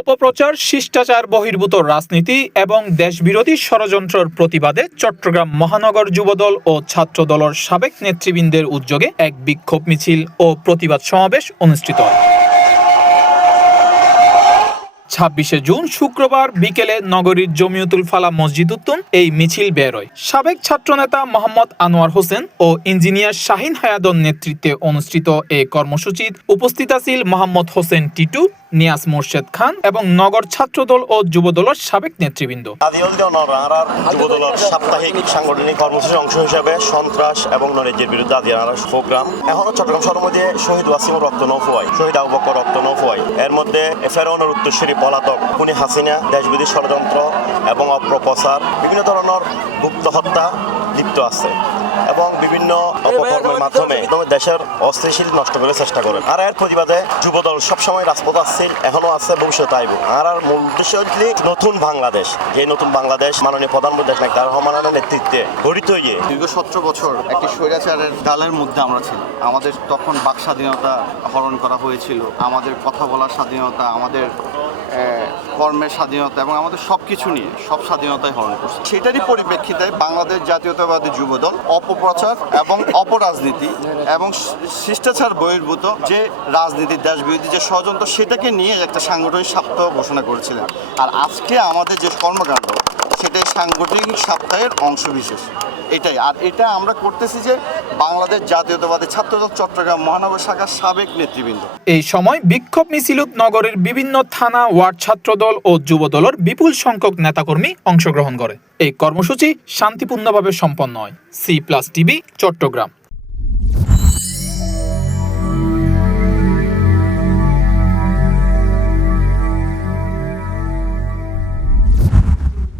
অপপ্রচার, শিষ্টাচার বহির্ভূত রাজনীতি এবং দেশবিরোধী ষড়যন্ত্রের প্রতিবাদে চট্টগ্রাম মহানগর যুবদল ও ছাত্রদলের সাবেক নেতৃবৃন্দের উদ্যোগে এক বিক্ষোভ মিছিল ও প্রতিবাদ সমাবেশ অনুষ্ঠিত হয়। ২৬শে জুন শুক্রবার বিকেলে নগরীর জমিয়তুল ফালাহ মসজিদ উত্তম এই মিছিল বের হয়। সাবেক ছাত্রনেতা মোহাম্মদ আনোয়ার হোসেন ও ইঞ্জিনিয়ার শাহিন হায়াদর নেতৃত্বে অনুষ্ঠিত এই কর্মসূচিতে উপস্থিত আছেন মোহাম্মদ হোসেন টিটু, নিয়াজ মোর্শেদ খান এবং নগর ছাত্রদল ও যুবদলের সাবেক নেতৃবৃন্দ। যুবদলের সাপ্তাহিক সাংগঠনিক কর্মসূচির অংশ হিসেবে সন্ত্রাস এবং নৈরাজ্যের বিরুদ্ধে আদিয়ানার প্রোগ্রাম এখনো চট্টগ্রাম শহরের মধ্যে শহীদ ওয়াসিম রক্ত নৌফুয়াই, শহীদ আবু বকর রক্ত নৌফুয়াই, এর মধ্যে ফেরাউনের উত্তরসূরি পলাতক, খুনি হাসিনা, দেশবিরোধী ষড়যন্ত্র এবং অপপ্রচার, বিভিন্ন ধরনের গুপ্ত হত্যা লিপ্ত আছে এবং বিভিন্ন অপকর্মের মাধ্যমে দেশের অস্থিতিশীল নষ্ট করার চেষ্টা করে। আর এর প্রতিবাদে যুবদল সবসময় রাজপথ আসছে, এখনো আছে, ভবিষ্যতে আইব। আর মূল উদ্দেশ্য হচ্ছে নতুন বাংলাদেশ, যে নতুন বাংলাদেশ মাননীয় প্রধানমন্ত্রী দেশ নাকি তার রহমানের নেতৃত্বে গঠিত হয়ে দীর্ঘ 17 বছর একটি স্বৈরাচারের ডালের মধ্যে আমরা ছিলাম। আমাদের তখন বাক স্বাধীনতা হরণ করা হয়েছিল, আমাদের কথা বলার স্বাধীনতা, আমাদের কর্মের স্বাধীনতা এবং আমাদের সব কিছু নিয়ে সব স্বাধীনতাই হরণ করছে। সেটারই পরিপ্রেক্ষিতে বাংলাদেশ জাতীয়তাবাদী যুবদল অপপ্রচার এবং অপরাজনীতি এবং শিষ্টাচার বহির্ভূত যে রাজনীতি, দেশবিরোধী যে ষড়যন্ত্র, সেটাকে নিয়ে একটা সাংগঠনিক সপ্তাহ ঘোষণা করেছিলেন। আর আজকে আমাদের যে কর্মকাণ্ড সেটাই সাংগঠনিক সপ্তাহের অংশবিশেষ এটাই। আর এটা আমরা করতেছি যে বাংলাদেশ জাতীয়তাবাদী ছাত্রদল চট্টগ্রাম মহানগর শাখার সাবেক নেতৃবৃন্দ। এই সময় বিক্ষোভ মিছিলত নগরের বিভিন্ন থানা, ওয়ার্ড ছাত্রদল ও যুবদলের বিপুল সংখ্যক নেতাকর্মী অংশগ্রহণ করে। এই কর্মসূচি শান্তিপূর্ণভাবে সম্পন্ন হয়। C+ TV, Chittagong.